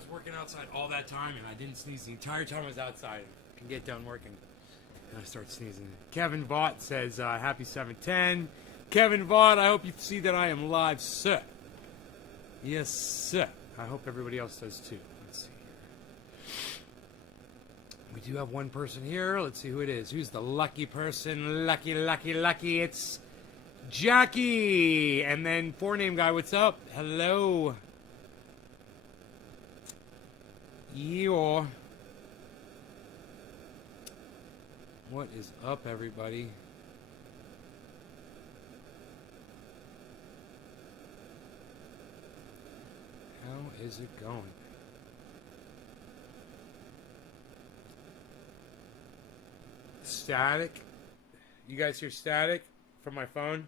was working outside all that time, and I didn't sneeze the entire time I was outside. I can get done working, and I start sneezing. Kevin Vaught says, happy 710. Kevin Vaught, I hope you see that I am live, sir. Yes, sir. I hope everybody else does, too. Let's see here. We do have one person here. Let's see who it is. Who's the lucky person? Lucky, lucky, lucky. It's Jackie. And then forename guy, what's up? Hello. Yo. What is up, everybody? How is it going? Static? You guys hear static from my phone?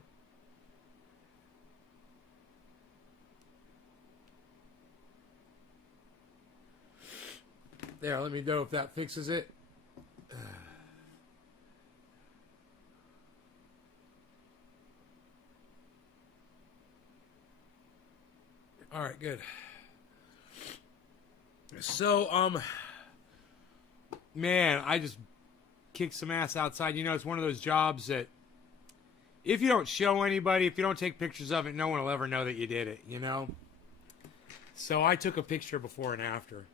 There, let me know if that fixes it. All right, good. So, man, I just kicked some ass outside. You know, it's one of those jobs that if you don't show anybody, if you don't take pictures of it, no one will ever know that you did it, you know? So I took a picture before and after.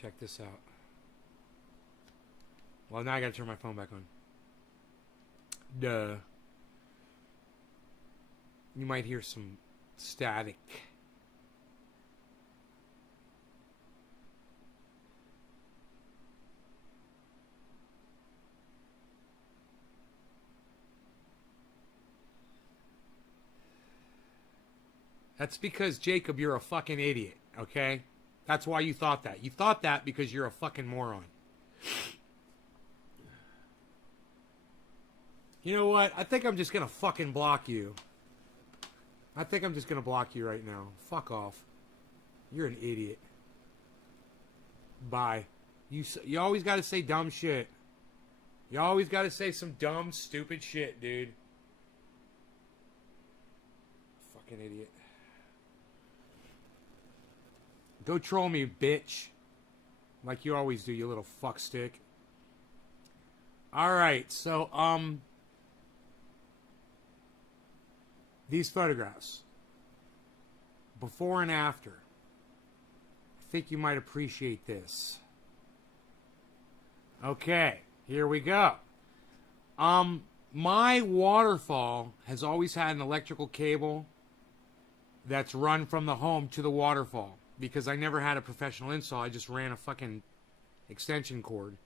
Check this out. Well, now I gotta turn my phone back on. Duh. You might hear some static. That's because, Jacob, you're a fucking idiot, okay? That's why you thought that. You thought that because you're a fucking moron. You know what? I think I'm just gonna fucking block you. I think I'm just gonna block you right now. Fuck off. You're an idiot. Bye. You always gotta say dumb shit. You always gotta say some dumb, stupid shit, dude. Fucking idiot. Go troll me, bitch. Like you always do, you little fuckstick. Alright, so, these photographs. Before and after. I think you might appreciate this. Okay, here we go. My waterfall has always had an electrical cable that's run from the home to the waterfall. Because I never had a professional install. I just ran a fucking extension cord.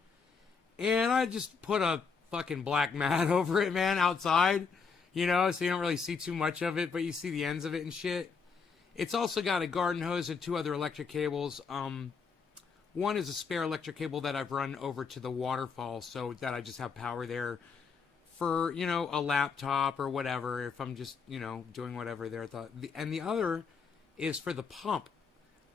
And I just put a fucking black mat over it, man, outside. You know, so you don't really see too much of it, but you see the ends of it and shit. It's also got a garden hose and 2 other electric cables. One is a spare electric cable that I've run over to the waterfall so that I just have power there for, you know, a laptop or whatever, if I'm just, you know, doing whatever there. And the other is for the pump.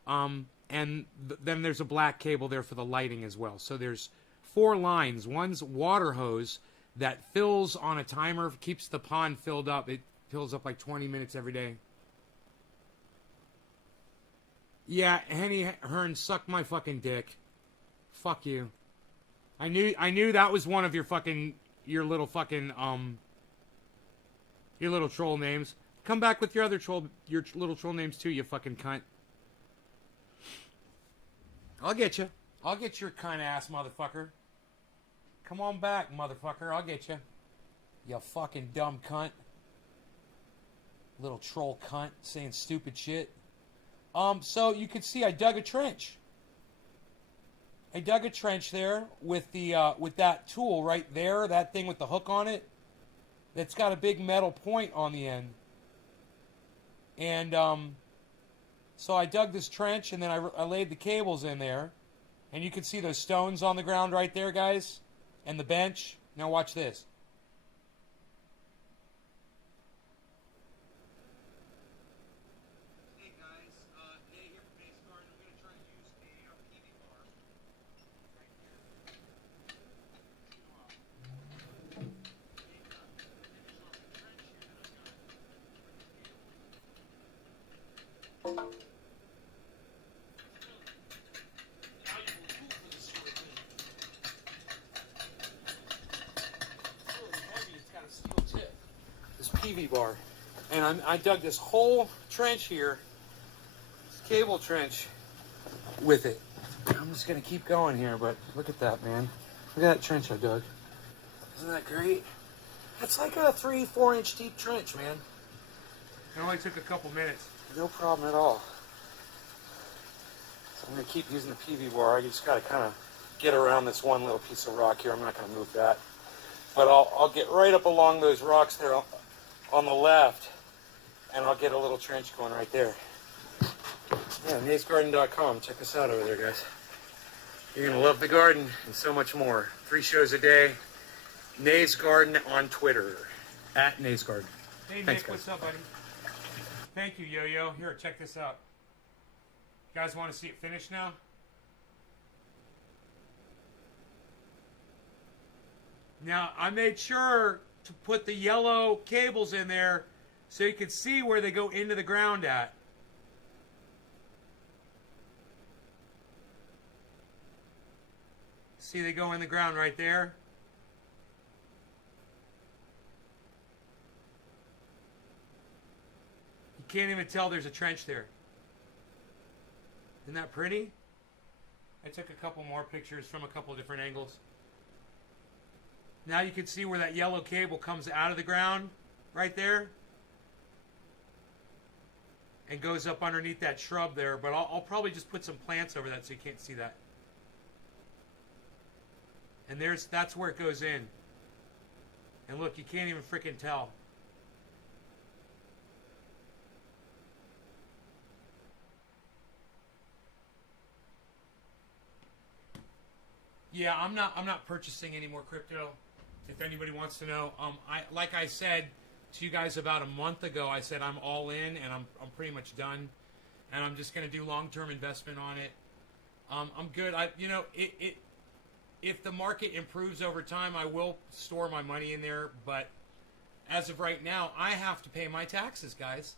Then there's a black cable there for the lighting as well. So there's 4 lines. One's water hose that fills on a timer, keeps the pond filled up. It fills up like 20 minutes every day. Yeah, Henny Hearn, suck my fucking dick. Fuck you. I knew that was one of your little troll names. Come back with your little troll names too, you fucking cunt. I'll get you. I'll get your cunt ass, motherfucker. Come on back, motherfucker. I'll get you. You fucking dumb cunt. Little troll cunt saying stupid shit. So you can see I dug a trench. I dug a trench there with that tool right there, that thing with the hook on it. That's got a big metal point on the end. And so I dug this trench, and then I laid the cables in there. And you can see those stones on the ground right there, guys. And the bench. Now watch this. Hey, guys. Nate here from Nate's Garden. I'm going to try to use a PV bar right here. Finish off the trench here that I've got. PV bar. And I dug this whole trench here, this cable trench, with it. I'm just going to keep going here, but look at that, man. Look at that trench I dug. Isn't that great? That's like a 3-4 inch deep trench, man. It only took a couple minutes. No problem at all. So I'm going to keep using the PV bar. I just got to kind of get around this one little piece of rock here. I'm not going to move that. But I'll get right up along those rocks there on the left, and I'll get a little trench going right there. Yeah, naysgarden.com. Check us out over there, guys. You're going to love the garden and so much more. 3 shows a day. Nays Garden on Twitter. @ Nays Garden. Hey, thanks, Nick, guys. What's up, buddy? Thank you, Yo-Yo. Here, check this out. You guys want to see it finished now? Now, I made sure to put the yellow cables in there so you can see where they go into the ground at. See, they go in the ground right there. You can't even tell there's a trench there. Isn't that pretty? I took a couple more pictures from a couple different angles. Now you can see where that yellow cable comes out of the ground right there and goes up underneath that shrub there, but I'll probably just put some plants over that so you can't see that. And that's where it goes in. And look, you can't even freaking tell. Yeah, I'm not purchasing any more crypto. If anybody wants to know, like I said to you guys about a month ago, I said I'm all in and I'm pretty much done, and I'm just going to do long-term investment on it. I'm good. If the market improves over time, I will store my money in there. But as of right now, I have to pay my taxes, guys,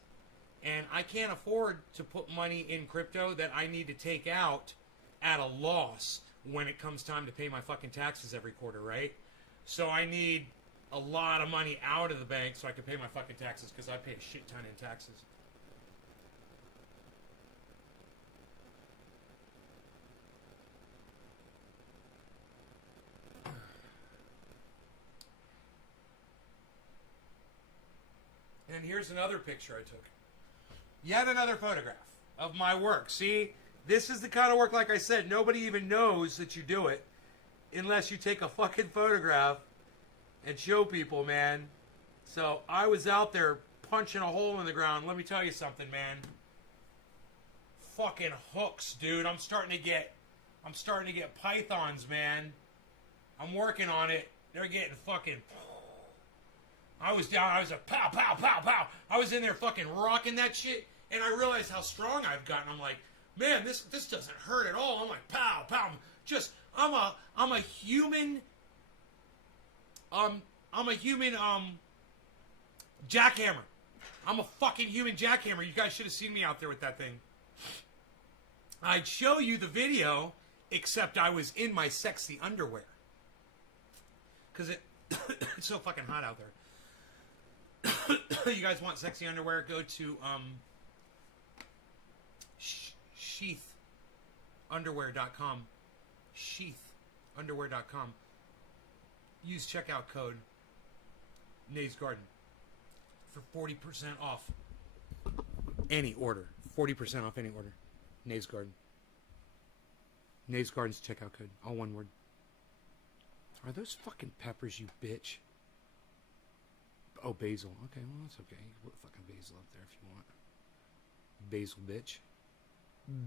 and I can't afford to put money in crypto that I need to take out at a loss when it comes time to pay my fucking taxes every quarter, right? So I need a lot of money out of the bank so I can pay my fucking taxes, because I pay a shit ton in taxes. And here's another picture I took. Yet another photograph of my work. See, this is the kind of work, like I said, nobody even knows that you do it unless you take a fucking photograph and show people, man. So I was out there punching a hole in the ground. Let me tell you something, man. Fucking hooks, dude. I'm starting to get pythons, man. I'm working on it. They're getting fucking... I was like, pow, pow, pow, pow. I was in there fucking rocking that shit, and I realized how strong I've gotten. I'm like, man, this doesn't hurt at all. I'm like, pow, pow. I'm a human jackhammer. I'm a fucking human jackhammer. You guys should have seen me out there with that thing. I'd show you the video, except I was in my sexy underwear. Because it's so fucking hot out there. You guys want sexy underwear? Go to sheathunderwear.com. Sheathunderwear.com. Use checkout code Nays Garden for 40% off any order. 40% off any order. Nays Garden. Nays Garden's checkout code. All one word. Are those fucking peppers, you bitch? Oh, basil. Okay, well, that's okay. You can put fucking basil up there if you want. Basil bitch.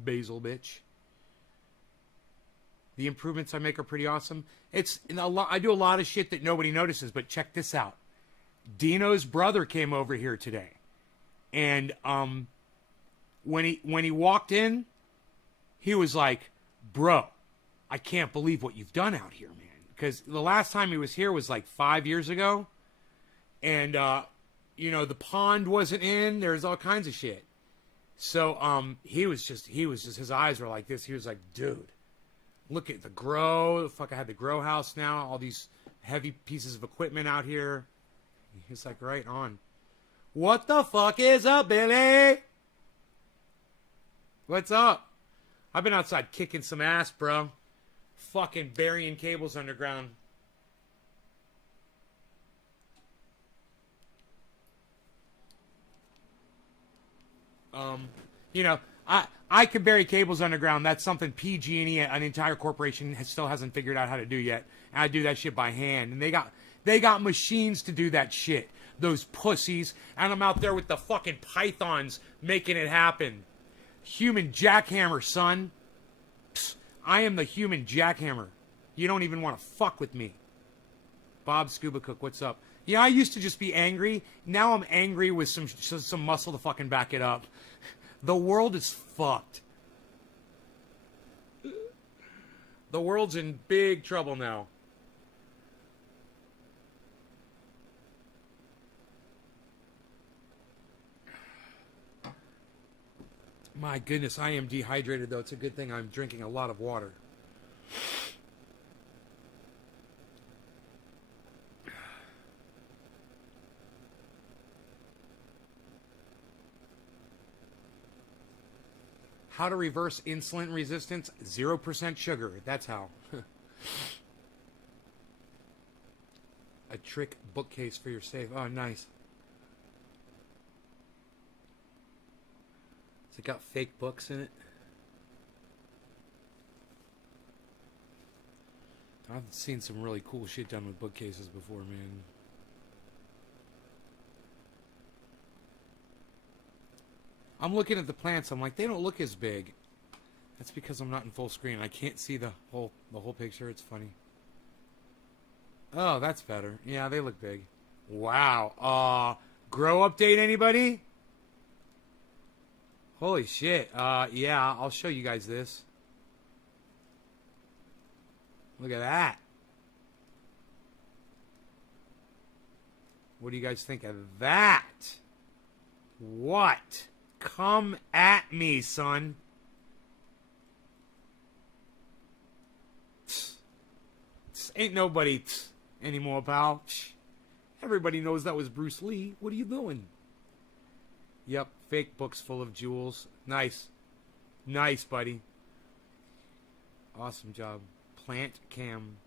Basil bitch. The improvements I make are pretty awesome. It's a lot. I do a lot of shit that nobody notices, but check this out. Dino's brother came over here today, and when he walked in, he was like, "Bro, I can't believe what you've done out here, man." Because the last time he was here was like 5 years ago, and the pond wasn't in. There's all kinds of shit. So he was just his eyes were like this. He was like, "Dude, look at the grow. Fuck, I had the grow house now. All these heavy pieces of equipment out here." He's like, right on. What the fuck is up, Billy? What's up? I've been outside kicking some ass, bro. Fucking burying cables underground. You know, I can bury cables underground. That's something PG&E, an entire corporation, still hasn't figured out how to do yet. And I do that shit by hand. And they got machines to do that shit. Those pussies. And I'm out there with the fucking pythons making it happen. Human jackhammer, son. Psst, I am the human jackhammer. You don't even want to fuck with me. Bob Scuba Cook, what's up? Yeah, I used to just be angry. Now I'm angry with some muscle to fucking back it up. The world is fucked. The world's in big trouble now. My goodness, I am dehydrated, though. It's a good thing I'm drinking a lot of water. How to reverse insulin resistance? 0% sugar. That's how. A trick bookcase for your safe. Oh, nice. Has it got fake books in it? I've seen some really cool shit done with bookcases before, man. I'm looking at the plants. I'm like, they don't look as big. That's because I'm not in full screen. I can't see the whole picture. It's funny. Oh, that's better. Yeah, they look big. Wow. Grow update, anybody? Holy shit. Yeah, I'll show you guys this. Look at that. What do you guys think of that? What? Come at me, son. Ain't nobody anymore, pal. Everybody knows that was Bruce Lee. What are you doing? Yep, fake books full of jewels. Nice. Nice, buddy. Awesome job. Plant cam.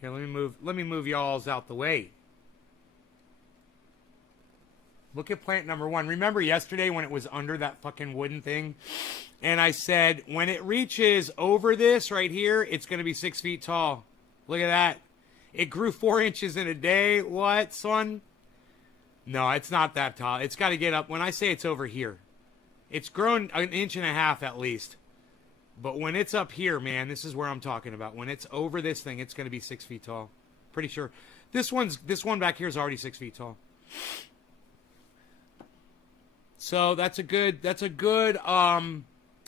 Here, let me move y'all's out the way. Look at plant number 1. Remember yesterday when it was under that fucking wooden thing? And I said, when it reaches over this right here, it's going to be 6 feet tall. Look at that. It grew 4 inches in a day. What, son? No, it's not that tall. It's got to get up. When I say it's over here, it's grown 1.5 inches at least. But when it's up here, man, this is where I'm talking about. When it's over this thing, it's going to be 6 feet tall. Pretty sure. This one back here is already 6 feet tall. So that's a good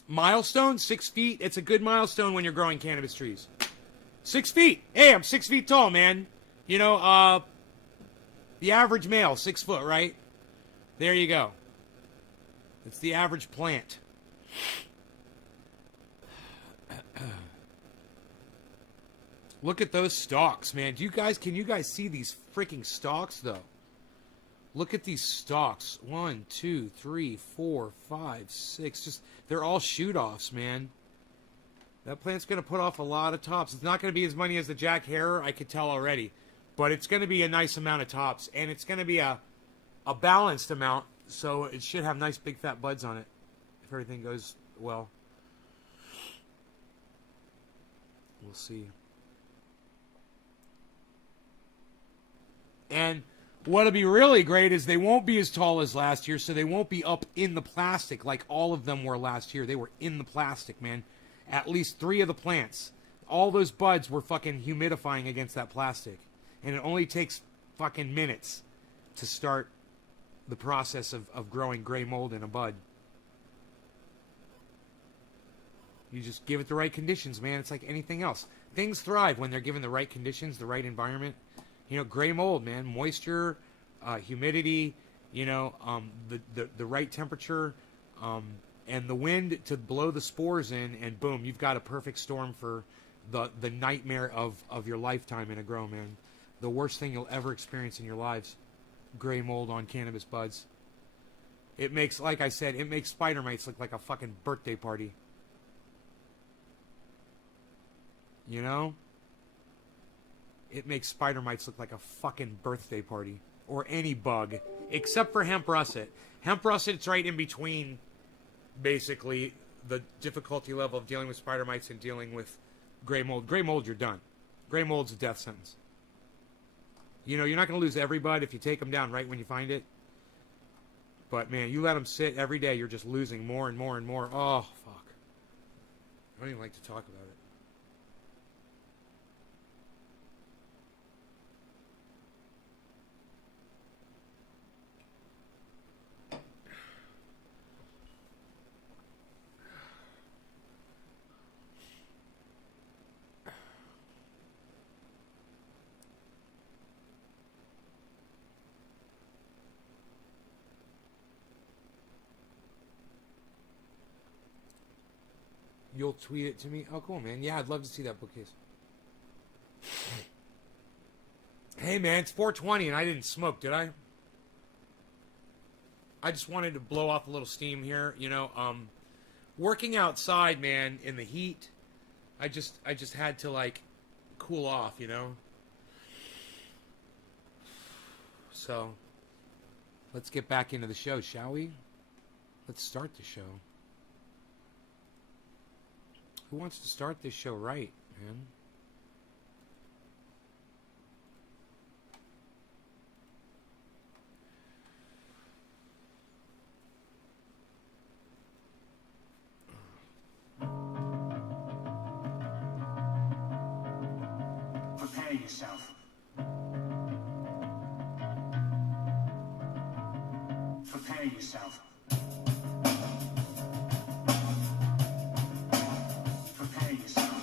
milestone. 6 feet. It's a good milestone when you're growing cannabis trees. 6 feet. Hey, I'm 6 feet tall, man. You know, the average male, 6 foot, right? There you go. It's the average plant. Look at those stalks, man. Can you guys see these freaking stalks, though? Look at these stalks. 1, 2, 3, 4, 5, 6. They're all shoot-offs, man. That plant's going to put off a lot of tops. It's not going to be as many as the Jack Herer, I could tell already. But it's going to be a nice amount of tops. And it's going to be a balanced amount. So it should have nice big fat buds on it. If everything goes well. We'll see. And what'll be really great is they won't be as tall as last year, so they won't be up in the plastic like all of them were last year. They were in the plastic, man. At least 3 of the plants. All those buds were fucking humidifying against that plastic. And it only takes fucking minutes to start the process of growing gray mold in a bud. You just give it the right conditions, man. It's like anything else. Things thrive when they're given the right conditions, the right environment. You know, gray mold, man, moisture, humidity, you know, the right temperature, and the wind to blow the spores in, and boom, you've got a perfect storm for the nightmare of your lifetime in a grow, man. The worst thing you'll ever experience in your lives. gray mold on cannabis buds. It makes, like I said, it makes spider mites look like a fucking birthday party. You know? It makes spider mites look like a fucking birthday party. Or any bug. Except for hemp russet. Hemp russet's right in between, basically, the difficulty level of dealing with spider mites and dealing with gray mold. Gray mold, you're done. Gray mold's a death sentence. You know, you're not going to lose every bud if you take them down right when you find it. But, man, you let them sit every day, you're just losing more and more and more. Oh, fuck. I don't even like to talk about it. You'll tweet it to me? Oh, cool, man. Yeah, I'd love to see that bookcase. Hey, man, it's 4:20 and I didn't smoke, did I? I just wanted to blow off a little steam here. You know, working outside, man, in the heat, I just had to, like, cool off, you know? So, let's get back into the show, shall we? Let's start the show. Who wants to start this show right, man? Prepare yourself. Prepare yourself. Prepare yourself.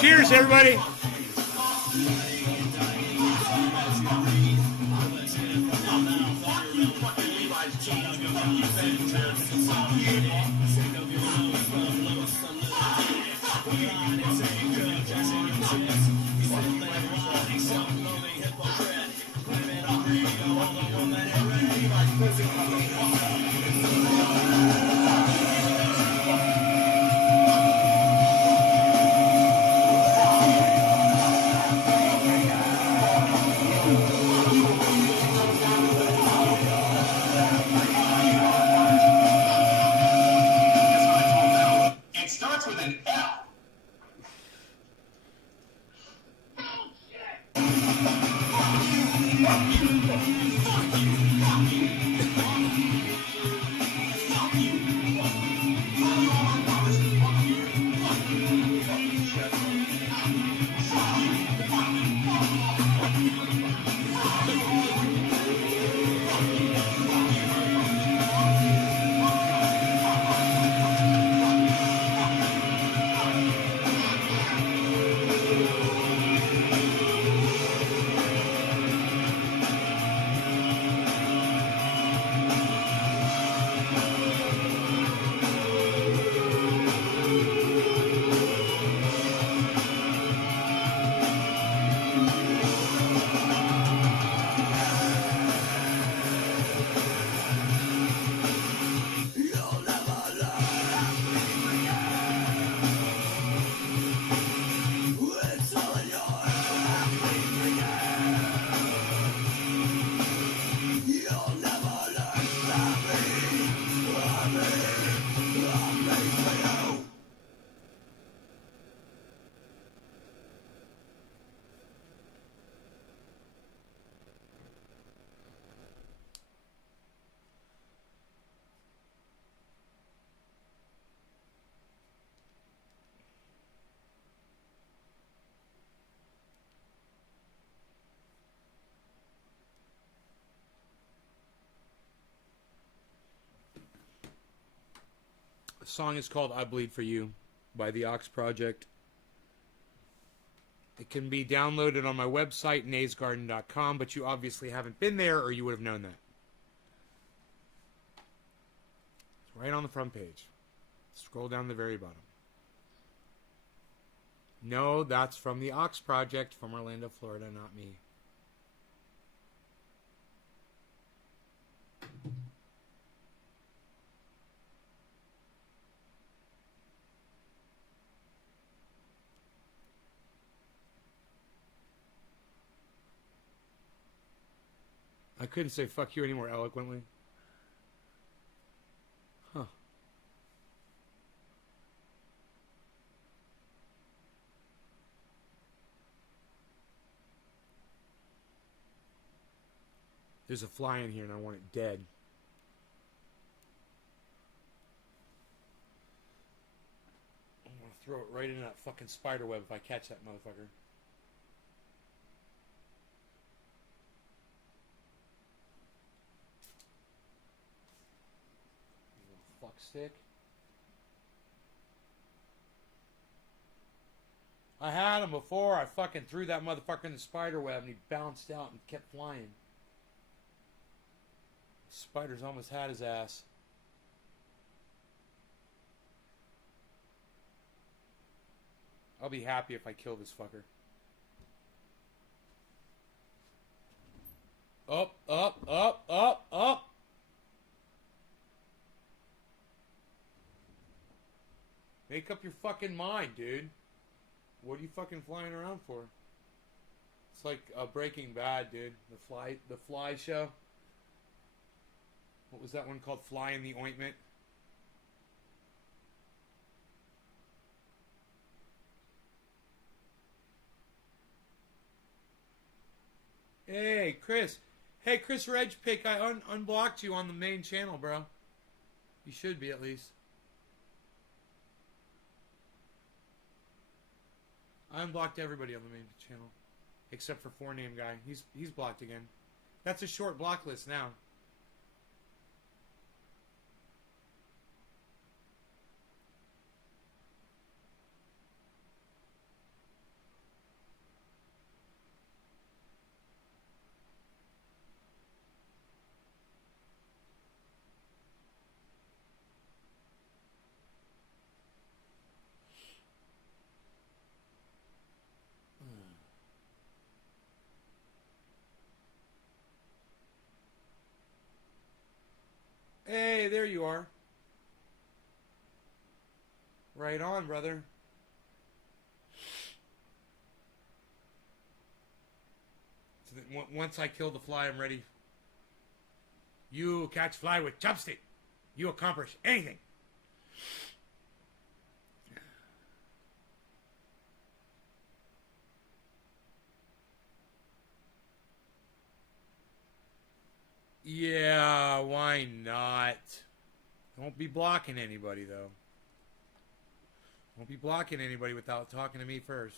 Cheers, everybody. It starts with an L. The song is called I Bleed For You by the Ox Project. It can be downloaded on my website, naysgarden.com, but you obviously haven't been there or you would have known that. It's right on the front page. Scroll down the very bottom. No, that's from the Ox Project from Orlando, Florida, not me. I couldn't say fuck you any more eloquently. Huh. There's a fly in here and I want it dead. I want to throw it right into that fucking spider web if I catch that motherfucker. Fuck stick. I had him before. I fucking threw that motherfucker in the spider web and he bounced out and kept flying. The spiders almost had his ass. I'll be happy if I kill this fucker. Up, up, up, up, up. Make up your fucking mind, dude. What are you fucking flying around for? It's like Breaking Bad, dude. The Fly show. What was that one called? Fly in the Ointment. Hey, Chris. Hey, Chris Regpick. I unblocked you on the main channel, bro. You should be, at least. I unblocked everybody on the main channel. Except for 4Name Guy. He's blocked again. That's a short block list now. Hey, there you are. Right on, brother. So that once I kill the fly, I'm ready. You catch fly with chopstick. You accomplish anything. Yeah, why not? Don't be blocking anybody, though. Don't be blocking anybody without talking to me first.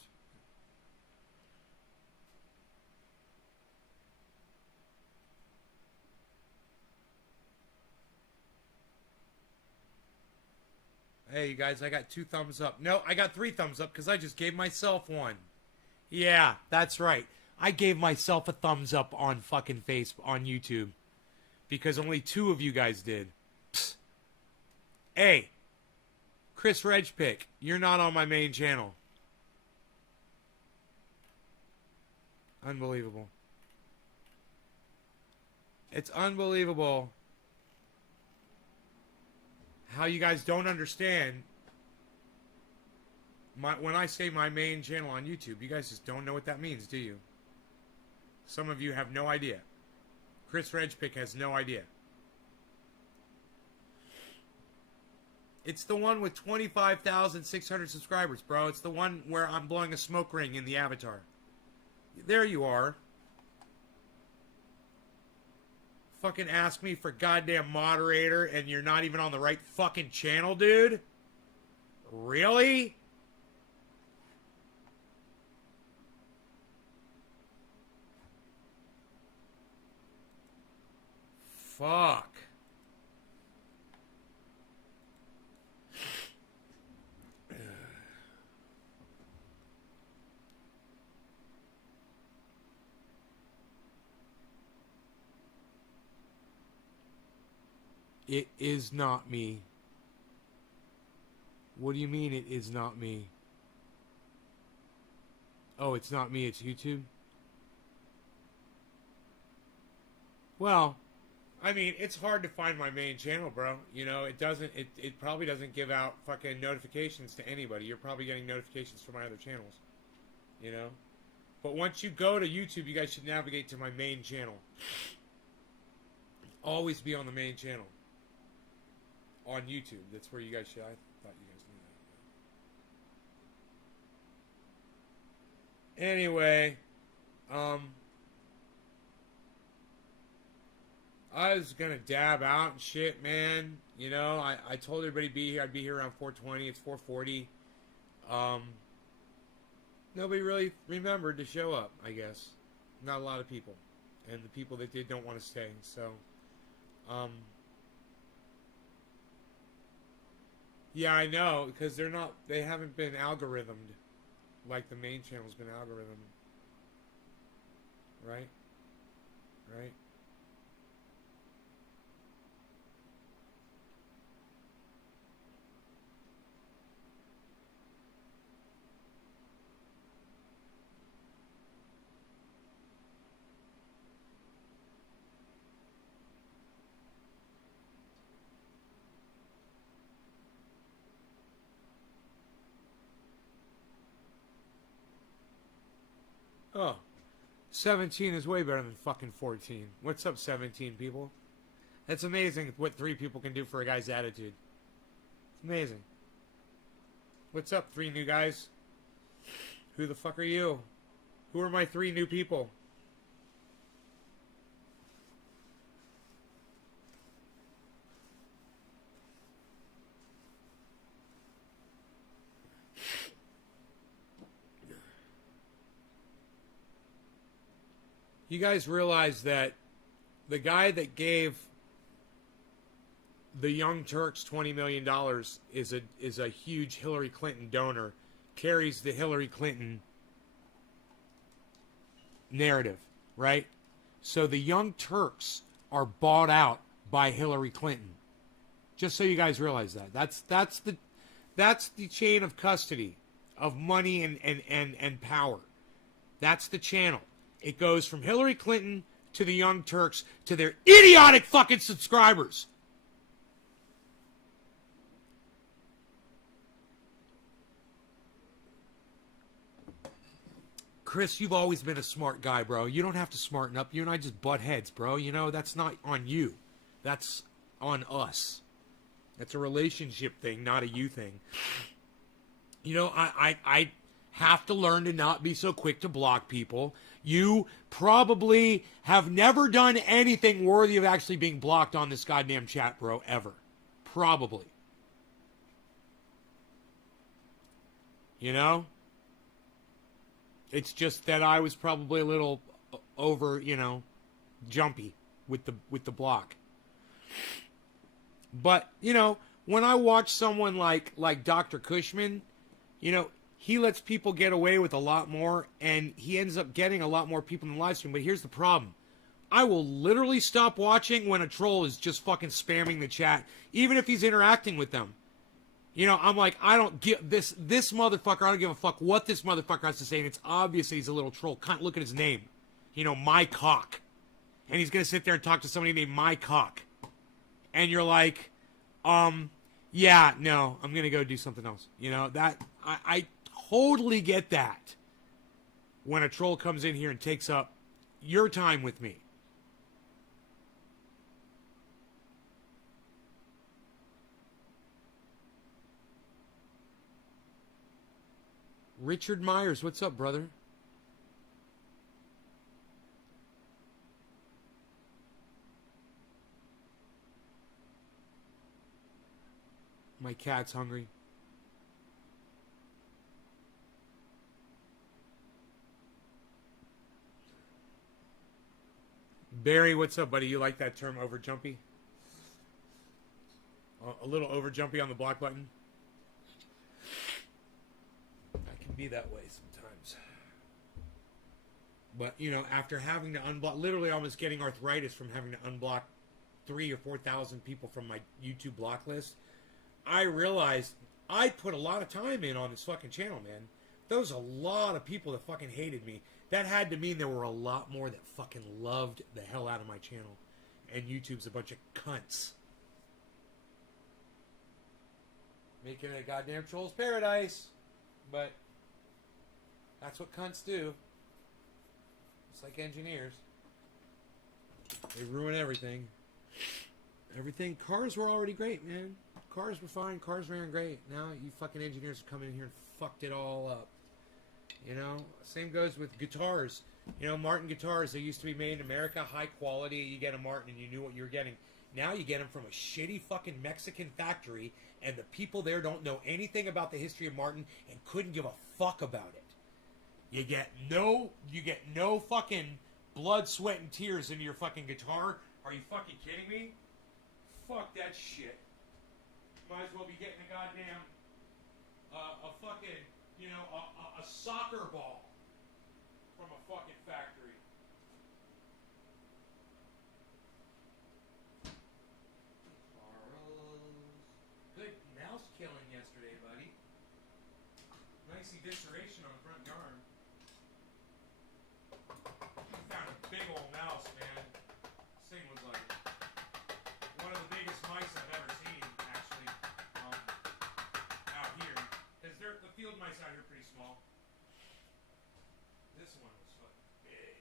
Hey, you guys, I got 2 thumbs up. No, I got 3 thumbs up because I just gave myself one. Yeah, that's right. I gave myself a thumbs up on fucking on YouTube. Because only 2 of you guys did. Psst. Hey, Chris Regpick, you're not on my main channel. Unbelievable. It's unbelievable how you guys don't understand when I say my main channel on YouTube. You guys just don't know what that means, do you? Some of you have no idea. Chris Regpick has no idea. It's the one with 25,600 subscribers, bro. It's the one where I'm blowing a smoke ring in the avatar. There you are. Fucking ask me for goddamn moderator and you're not even on the right fucking channel, dude? Really? Fuck. It is not me. What do you mean it is not me? Oh, it's not me, it's YouTube? Well, I mean, it's hard to find my main channel, bro. You know, it probably doesn't give out fucking notifications to anybody. You're probably getting notifications from my other channels. You know? But once you go to YouTube, you guys should navigate to my main channel. Always be on the main channel. On YouTube. That's where you guys should. I thought you guys knew that. Anyway, I was gonna dab out and shit, man. You know, I told everybody to be here. I'd be here around 4:20. It's 4:40. Nobody really remembered to show up, I guess. Not a lot of people. And the people that did don't want to stay. So, yeah, I know, because they haven't been algorithmed like the main channel's been algorithmed. Right? Right? Oh, 17 is way better than fucking 14. What's up, 17 people? That's amazing what 3 people can do for a guy's attitude. It's amazing. What's up, 3 new guys? Who the fuck are you? Who are my 3 new people? You guys realize that the guy that gave the Young Turks $20 million is a huge Hillary Clinton donor, carries the Hillary Clinton narrative, right? So the Young Turks are bought out by Hillary Clinton. Just so you guys realize that. That's the chain of custody of money and power. That's the channel. It goes from Hillary Clinton to the Young Turks to their idiotic fucking subscribers. Chris, you've always been a smart guy, bro. You don't have to smarten up. You and I just butt heads, bro. You know, that's not on you. That's on us. That's a relationship thing, not a you thing. You know, I have to learn to not be so quick to block people. You probably have never done anything worthy of actually being blocked on this goddamn chat, bro, ever. Probably. You know? It's just that I was probably a little over, you know, jumpy with the block. But, you know, when I watch someone like Dr. Cushman, you know, he lets people get away with a lot more, and he ends up getting a lot more people in the live stream. But here's the problem. I will literally stop watching when a troll is just fucking spamming the chat, even if he's interacting with them. You know, I'm like, I don't give this motherfucker, I don't give a fuck what this motherfucker has to say, and it's obvious he's a little troll. Can't look at his name. You know, My Cock. And he's going to sit there and talk to somebody named My Cock. And you're like, yeah, no, I'm going to go do something else. You know, that, I totally get that when a troll comes in here and takes up your time with me. Richard Myers, what's up, brother? My cat's hungry. Barry, what's up, buddy? You like that term, over jumpy? A little over jumpy on the block button? I can be that way sometimes. But, you know, after having to unblock, literally almost getting arthritis from having to unblock 3 or 4,000 people from my YouTube block list, I realized I put a lot of time in on this fucking channel, man. There was a lot of people that fucking hated me. That had to mean there were a lot more that fucking loved the hell out of my channel. And YouTube's a bunch of cunts. Making it a goddamn troll's paradise. But that's what cunts do. It's like engineers. They ruin everything. Everything. Cars were already great, man. Cars were fine. Cars ran great. Now you fucking engineers have come in here and fucked it all up. You know, same goes with guitars. You know, Martin guitars, they used to be made in America, high quality. You get a Martin and you knew what you were getting. Now you get them from a shitty fucking Mexican factory, and the people there don't know anything about the history of Martin and couldn't give a fuck about it. You get no fucking blood, sweat, and tears into your fucking guitar. Are you fucking kidding me? Fuck that shit. Might as well be getting a goddamn a fucking, you know, a soccer ball from a fucking factory. Good mouse killing yesterday, buddy. Nice evisceration on the front yard. You found a big old mouse, man. This thing was like one of the biggest mice I've ever seen, actually, out here. Because the field mice out here are pretty small. This one was fucking big.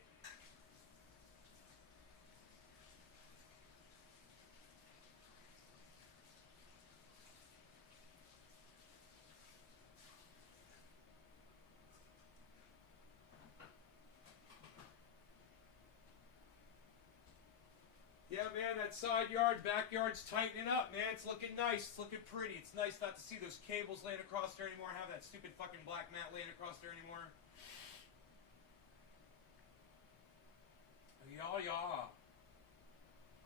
Yeah, man, that side yard, backyard's tightening up, man. It's looking nice. It's looking pretty. It's nice not to see those cables laying across there anymore, have that stupid fucking black mat laying across there anymore. Yeah, yeah.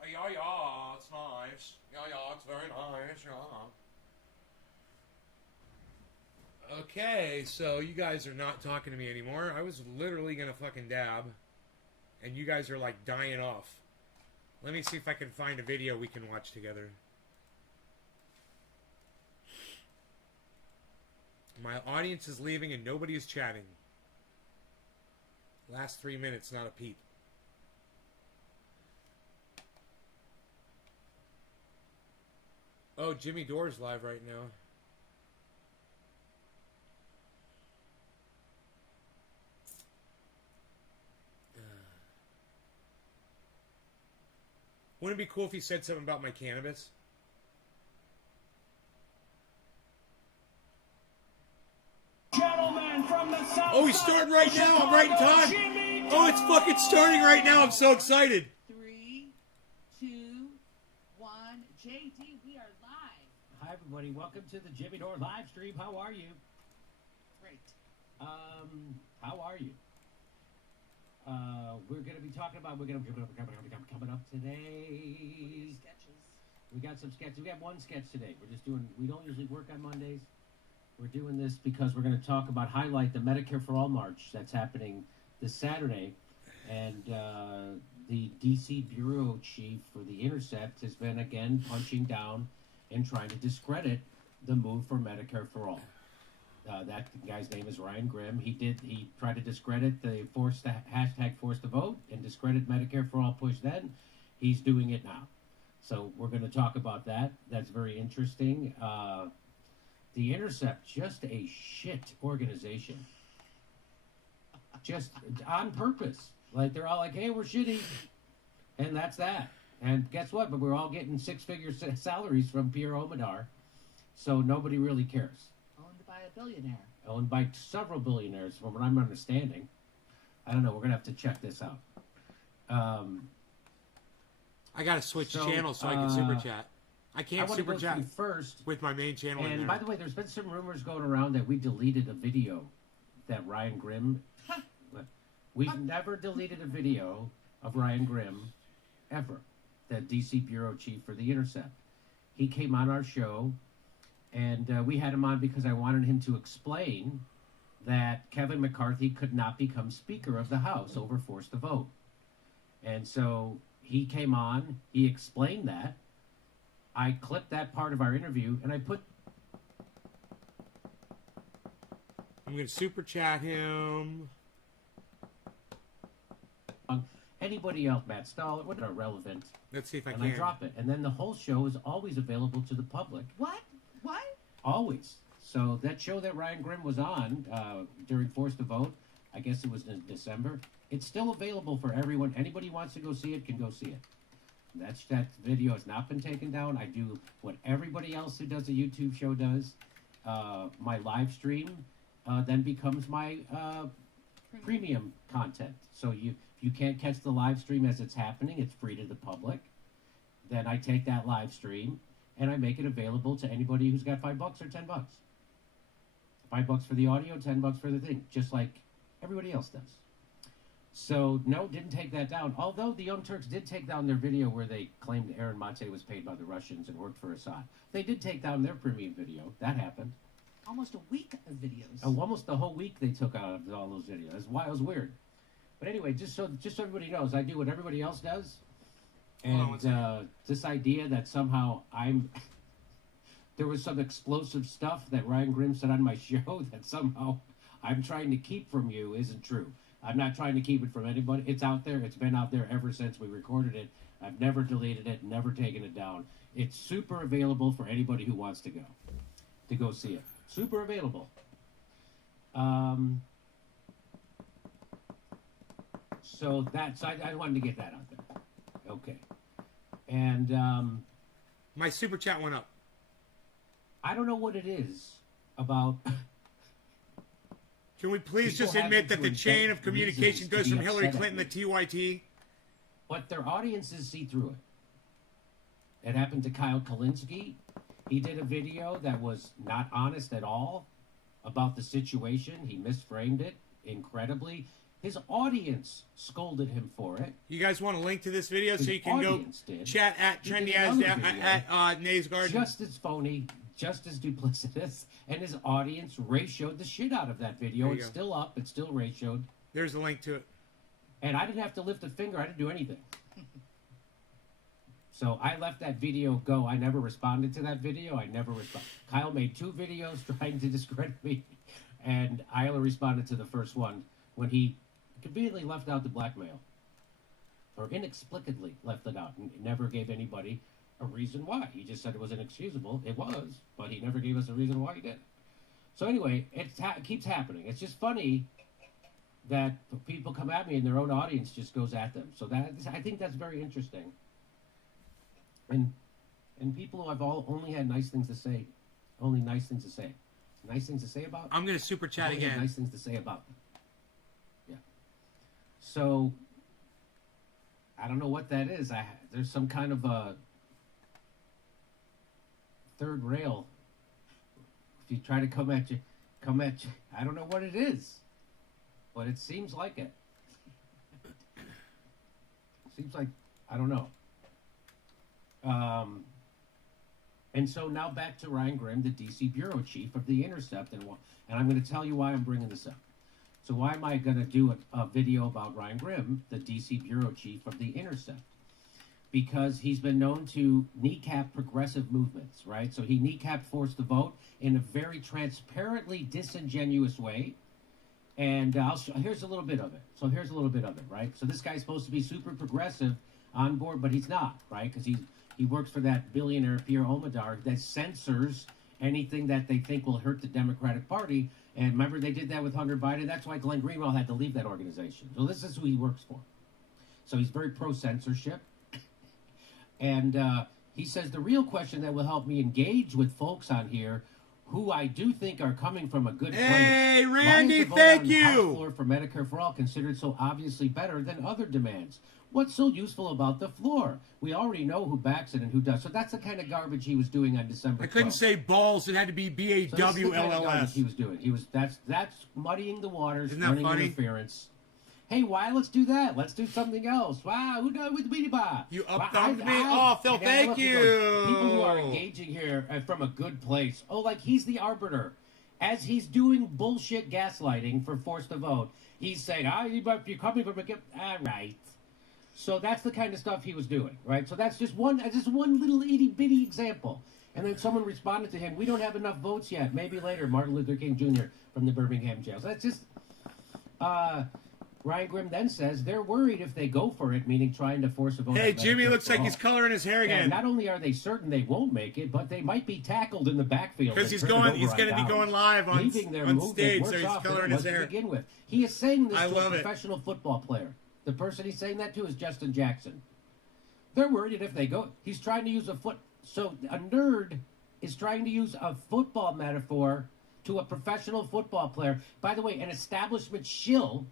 Yeah, yeah, it's nice. Yeah, yeah, it's very nice, yeah. Okay, so you guys are not talking to me anymore. I was literally gonna fucking dab, and you guys are like dying off. Let me see if I can find a video we can watch together. My audience is leaving and nobody is chatting. Last 3 minutes, not a peep. Oh, Jimmy Dore's live right now. Wouldn't it be cool if he said something about my cannabis? Gentlemen from the South Oh, he's starting right now. I'm right in time. Oh, it's fucking starting right now. I'm so excited. 3, 2, 1. JD, we are live. Hi, everybody. Welcome to the Jimmy Dore live stream. How are you? Great. How are you? We're going to be talking about, coming up today. Sketches. We got some sketches. We have one sketch today. We don't usually work on Mondays. We're doing this because we're going to highlight the Medicare for All March that's happening this Saturday. And the D.C. Bureau Chief for The Intercept has been, again, punching down and trying to discredit the move for Medicare for All. That guy's name is Ryan Grimm. He tried to discredit the hashtag force to vote and discredit Medicare for All push then. He's doing it now. So we're going to talk about that. That's very interesting. The Intercept, just a shit organization. Just on purpose. Like, they're all like, hey, we're shitty. And that's that. And guess what? But we're all getting six-figure salaries from Pierre Omidyar. So nobody really cares. Owned by a billionaire. Owned by several billionaires, from what I'm understanding. I don't know. We're going to have to check this out. I gotta switch channels so I can super chat. I I can't want to super go chat through first. with my main channel in And there. by the way, there's been some rumors going around that we deleted a video that Ryan Grimm. We've never deleted a video of Ryan Grimm, ever. The DC Bureau Chief for The Intercept. He came on our show, and we had him on because I wanted him to explain that Kevin McCarthy could not become Speaker of the House over forced to vote. And so he came on, he explained that. I clipped that part of our interview, and I put I'm going to super chat him. on anybody else, Matt Stahl, whatever, relevant, Let's see if I and can. I drop it. And then the whole show is always available to the public. What? What? Always. So that show that Ryan Grimm was on during Forced to Vote, I guess it was in December, it's still available for everyone. Anybody who wants to go see it can go see it. That video has not been taken down. I do what everybody else who does a YouTube show does. My live stream then becomes my premium content. So you can't catch the live stream as it's happening. It's free to the public. Then I take that live stream and I make it available to anybody who's got $5 or $10. $5 for the audio, $10 for the thing, just like everybody else does. So no, didn't take that down. Although the Young Turks did take down their video where they claimed Aaron Mate was paid by the Russians and worked for Assad. They did take down their premium video. That happened. Almost a week of videos. Oh, almost the whole week they took out of all those videos. That's why it was weird. But anyway, just so everybody knows, I do what everybody else does. Hold on one And second. this idea that somehow there was some explosive stuff that Ryan Grimm said on my show that somehow I'm trying to keep from you isn't true. I'm not trying to keep it from anybody. It's out there. It's been out there ever since we recorded it. I've never deleted it, never taken it down. It's super available for anybody who wants to go see it. Super available. So I wanted to get that out there. Okay. And My super chat went up. I don't know what it is about. Can we please People just admit that having the to chain invent of communication reasons to goes be from Hillary upset at Clinton to TYT? But their audiences see through it. It happened to Kyle Kalinske. He did a video that was not honest at all about the situation. He misframed it incredibly. His audience scolded him for it. You guys want a link to this video so His you can go audience did. chat at He did Trendy as another video. at Nays Garden. Just as phony, just as duplicitous, and his audience ratioed the shit out of that video. There you It's go. still up. It's still ratioed. There's a link to it. And I didn't have to lift a finger. I didn't do anything. So I left that video go. I never responded to that video. I never responded. Kyle made 2 videos trying to discredit me, and I only responded to the first one when he conveniently left out the blackmail, or inexplicably left it out, and never gave anybody a reason why. He just said it was inexcusable. It was, but he never gave us a reason why he did. So anyway, it keeps happening. It's just funny that people come at me and their own audience just goes at them. So I think that's very interesting. And people who I've only had nice things to say, only nice things to say. Nice things to say about? I'm going to super chat Only had again. nice things to say about them. Yeah. So, I don't know what that is. There's some kind of a third rail. If you try to come at you, I don't know what it is. But it seems like it. Seems like, I don't know. And so now back to Ryan Grimm, the DC bureau chief of The Intercept, and I'm going to tell you why I'm bringing this up. So why am I going to do a video about Ryan Grimm, the DC bureau chief of The Intercept? Because he's been known to kneecap progressive movements, right? So he kneecapped Forced to Vote in a very transparently disingenuous way. And here's a little bit of it. So here's a little bit of it, right? So this guy's supposed to be super progressive on board, but he's not, right? Because he works for that billionaire Pierre Omidyar that censors anything that they think will hurt the Democratic Party. And remember, they did that with Hunter Biden. That's why Glenn Greenwald had to leave that organization. So this is who he works for. So he's very pro-censorship. And he says the real question that will help me engage with folks on here who I do think are coming from a good place. Hey, Why Randy, is the vote thank on the House you. floor for Medicare for All considered so obviously better than other demands? What's so useful about the floor? We already know who backs it and who does. So that's the kind of garbage he was doing on December 12th. I couldn't say balls. It had to be So this is the kind of garbage BAWLLS. he was doing. That's muddying the waters, Isn't that running funny? interference. Hey, why? Let's do that. Let's do something else. Wow, who knows with the beanie bar? You Well, up-thumbed me? I- Oh, Phil, and then thank look, he you. goes, people who are engaging here from a good place. Oh, like he's the arbiter. As he's doing bullshit gaslighting for Forced to Vote, he's saying, if you're coming from a good... All right. So that's the kind of stuff he was doing, right? So that's just one little itty bitty example. And then someone responded to him, "We don't have enough votes yet. Maybe later." Martin Luther King Jr. from the Birmingham jail. So that's just. Ryan Grimm then says they're worried if they go for it, meaning trying to force a vote. Hey, on Jimmy Medicare looks for like all. he's coloring his hair And again. not only are they certain they won't make it, but they might be tackled in the backfield. Because and he's turned he's over going to be downs, going live on leaving their on movement stage, so worse he's off than coloring it his was to hair. begin with. He is saying this I to love a it. professional football player. The person he's saying that to is Justin Jackson. They're worried that if they go, he's trying to use so a nerd is trying to use a football metaphor to a professional football player. By the way, an establishment shill,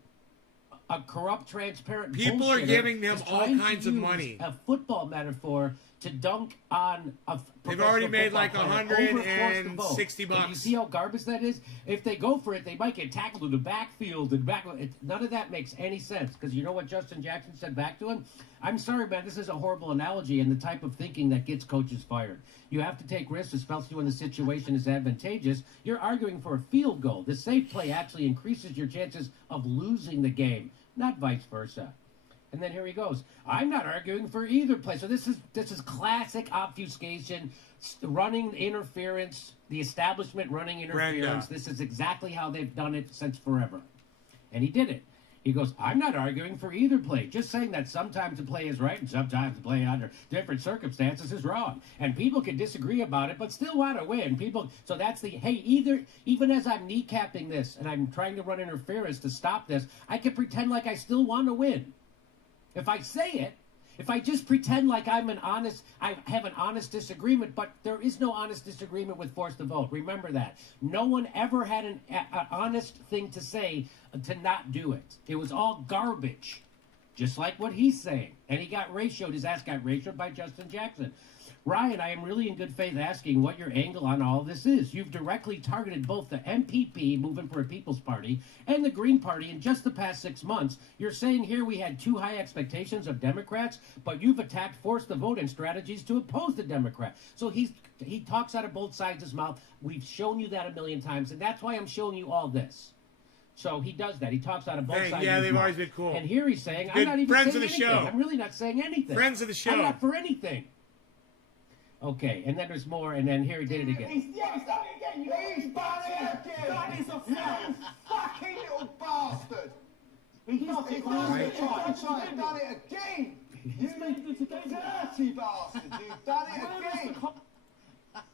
a corrupt, transparent People are bullshitter giving them is all trying to kinds of use money. A football metaphor to dunk on a They've already professional made football like player over forced to vote. $160. And you see how garbage that is? If they go for it, they might get tackled in the backfield. None of that makes any sense, because you know what Justin Jackson said back to him? "I'm sorry, man, this is a horrible analogy and the type of thinking that gets coaches fired. You have to take risks, especially when the situation is advantageous. You're arguing for a field goal. The safe play actually increases your chances of losing the game, not vice versa." And then here he goes. "I'm not arguing for either play." So this is classic obfuscation, running interference, the establishment running interference. Brenda. This is exactly how they've done it since forever. And he did it. He goes, "I'm not arguing for either play, just saying that sometimes the play is right and sometimes the play under different circumstances is wrong. And people can disagree about it, but still want to win. So that's even as I'm kneecapping this and I'm trying to run interference to stop this, I can pretend like I still want to win. If I say it, if I just pretend like I have an honest disagreement, but there is no honest disagreement with force to vote. Remember that. No one ever had an honest thing to say to not do it. It was all garbage, just like what he's saying. And he got ratioed. His ass got ratioed by Justin Jackson. "Ryan, I am really in good faith asking what your angle on all this is. You've directly targeted both the MPP, Movement for a People's Party, and the Green Party in just the past 6 months. You're saying here we had too high expectations of Democrats, but you've attacked force the vote and strategies to oppose the Democrat." So he talks out of both sides of his mouth. We've shown you that a million times, and that's why I'm showing you all this. So he does that. He talks out of both Hey, sides yeah, of his they've mouth. always been cool. And here he's saying, Good "I'm not even friends saying of the anything. show. I'm really not saying anything. Friends of the show. I'm not for anything." Okay, and then there's more, and then here he did it again. He's done it again! That is a fucking little bastard! He's done it again! You dirty bastard! You've done it again!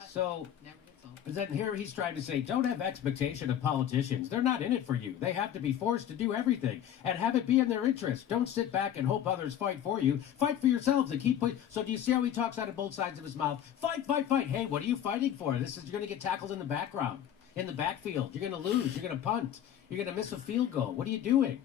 So Never gets old. then here he's trying to say, don't have expectation of politicians. They're not in it for you. They have to be forced to do everything and have it be in their interest. Don't sit back and hope others fight for you. Fight for yourselves and keep pushing. So do you see how he talks out of both sides of his mouth? Fight, fight, fight. Hey, what are you fighting for? You're going to get tackled in the background, in the backfield. You're going to lose. You're going to punt. You're going to miss a field goal. What are you doing?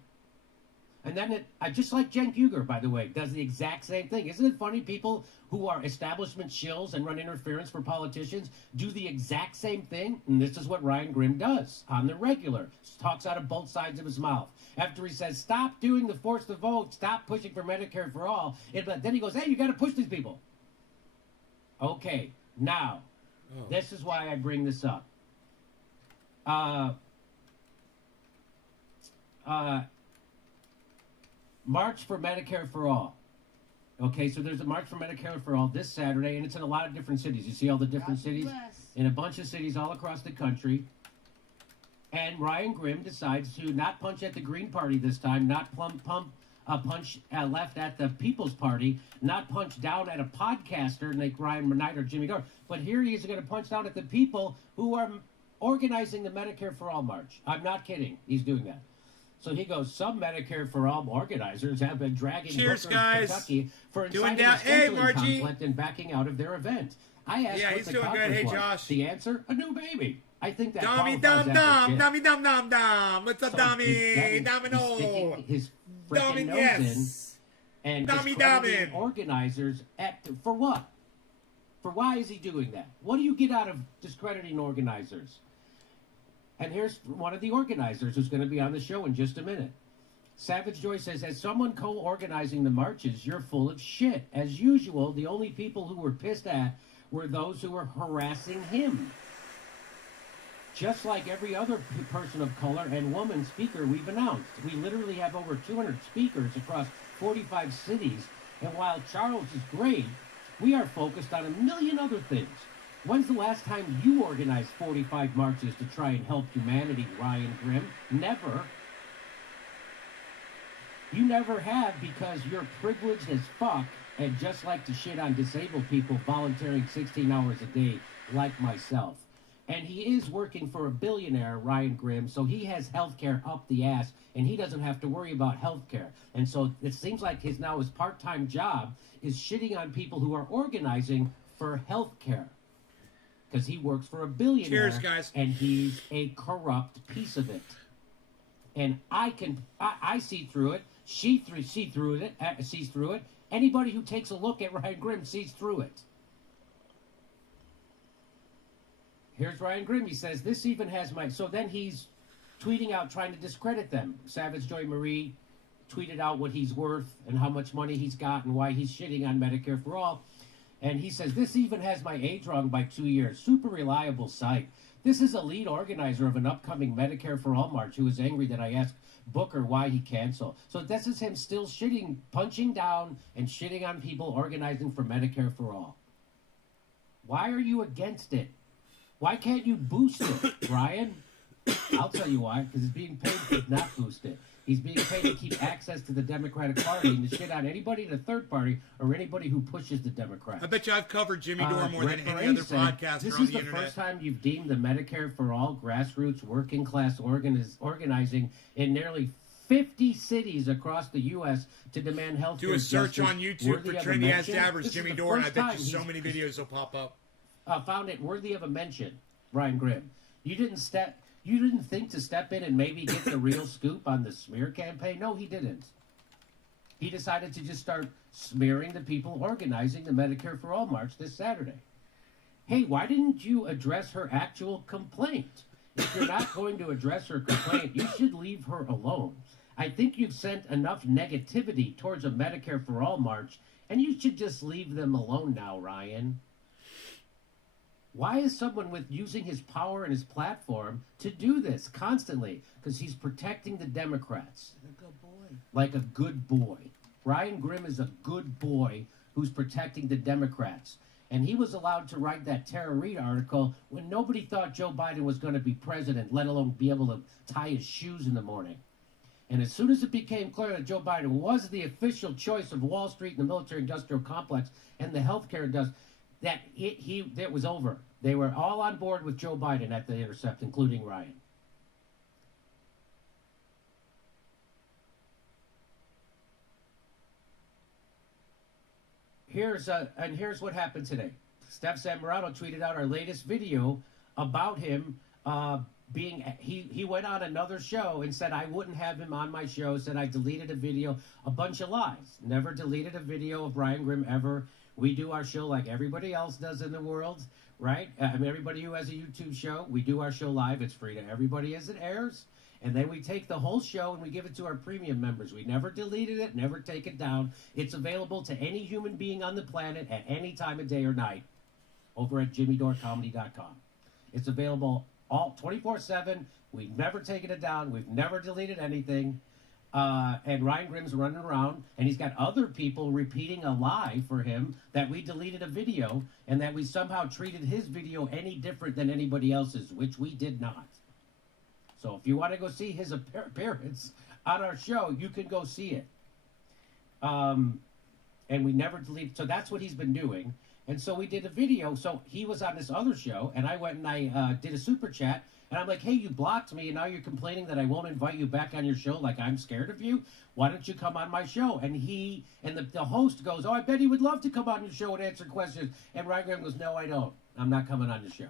And then just like Cenk Uygur, by the way, does the exact same thing. Isn't it funny? People who are establishment shills and run interference for politicians do the exact same thing. And this is what Ryan Grimm does on the regular. Talks out of both sides of his mouth. After he says, stop doing the force to vote, stop pushing for Medicare for all, then he goes, hey, you got to push these people. Okay, now, this is why I bring this up. March for Medicare for All. Okay, so there's a March for Medicare for All this Saturday, and it's in a lot of different cities. You see all the different cities? In a bunch of cities all across the country. And Ryan Grimm decides to not punch at the Green Party this time, not punch left at the People's Party, not punch down at a podcaster like Ryan Knight or Jimmy Dore. But here he is going to punch down at the people who are organizing the Medicare for All March. I'm not kidding. He's doing that. So he goes, some Medicare for All organizers have been dragging Cheers, Booker guys. Kentucky for Doing inciting a that. Hey, scheduling Margie. conflict and backing out of their event. I asked Yeah, what he's the doing good. conflict Hey, was. Josh. The answer? A new baby. I think that Dummy qualifies dum as dum, legit. dummy dum dum dum. What's up, So dummy? he's Domino. sticking his Dummy, freaking nose yes. in and Dummy discrediting dumbing. organizers for what? For why is he doing that? What do you get out of discrediting organizers? And here's one of the organizers who's going to be on the show in just a minute. Savage Joy says, as someone co-organizing the marches, you're full of shit. As usual, the only people who were pissed at were those who were harassing him. Just like every other person of color and woman speaker we've announced. We literally have over 200 speakers across 45 cities, and while Charles is great, we are focused on a million other things. When's the last time you organized 45 marches to try and help humanity, Ryan Grimm? Never. You never have, because you're privileged as fuck and just like to shit on disabled people volunteering 16 hours a day like myself. And he is working for a billionaire, Ryan Grimm, so he has health care up the ass, and he doesn't have to worry about health care. And so it seems like his part-time job is shitting on people who are organizing for health care. Because he works for a billionaire. Cheers, guys. And he's a corrupt piece of it. And I see through it. She sees through it. Anybody who takes a look at Ryan Grimm sees through it. Here's Ryan Grimm. He says, this even has my... So then he's tweeting out trying to discredit them. Savage Joy Marie tweeted out what he's worth and how much money he's got and why he's shitting on Medicare for All. And he says, this even has my age wrong by 2 years. Super reliable site. This is a lead organizer of an upcoming Medicare for All march who is angry that I asked Booker why he canceled. So this is him still shitting, punching down and shitting on people organizing for Medicare for All. Why are you against it? Why can't you boost it, Ryan? I'll tell you why. Because he's being paid to not boost it. He's being paid to keep access to the Democratic Party and to shit on anybody in the third party or anybody who pushes the Democrats. I bet you I've covered Jimmy Dore more than Brett any Murray other said, podcaster this on is the the internet. first time you've deemed the Medicare for All grassroots working class organizing in nearly 50 cities across the U.S. to demand health care. Do a search on YouTube for Trendy As Dabbers This is Jimmy the Dore, and I first bet time you so he's many videos will pop up. found it worthy of a mention, Ryan Grimm. You didn't think to step in and maybe get the real scoop on the smear campaign? No, he didn't. He decided to just start smearing the people organizing the Medicare for All march this Saturday. Hey, why didn't you address her actual complaint? If you're not going to address her complaint, you should leave her alone. I think you've sent enough negativity towards a Medicare for All march, and you should just leave them alone now, Ryan. Why is someone with using his power and his platform to do this constantly? Because he's protecting the Democrats. A good boy. Like a good boy. Ryan Grimm is a good boy who's protecting the Democrats. And he was allowed to write that Tara Reid article when nobody thought Joe Biden was going to be president, let alone be able to tie his shoes in the morning. And as soon as it became clear that Joe Biden was the official choice of Wall Street and the military-industrial complex and the healthcare industry, that was over. They were all on board with Joe Biden at The Intercept, including Ryan. Here's what happened today. Steph Zamorano tweeted out our latest video about him he went on another show and said I wouldn't have him on my show, said I deleted a video, a bunch of lies. Never deleted a video of Ryan Grimm ever. We do our show like everybody else does in the world, right? I mean, everybody who has a YouTube show, we do our show live. It's free to everybody as it airs. And then we take the whole show and we give it to our premium members. We never deleted it, never take it down. It's available to any human being on the planet at any time of day or night over at JimmyDoreComedy.com. It's available all 24/7. We've never taken it down. We've never deleted anything. And Ryan Grimm's running around, and he's got other people repeating a lie for him that we deleted a video and that we somehow treated his video any different than anybody else's, which we did not. So if you want to go see his appearance on our show, you can go see it. And we never deleted. So that's what he's been doing. And so we did a video. So he was on this other show, and I went and I did a super chat. And I'm like, hey, you blocked me, and now you're complaining that I won't invite you back on your show like I'm scared of you? Why don't you come on my show? And the host goes, oh, I bet he would love to come on your show and answer questions. And Ryan Grimm goes, no, I don't. I'm not coming on your show.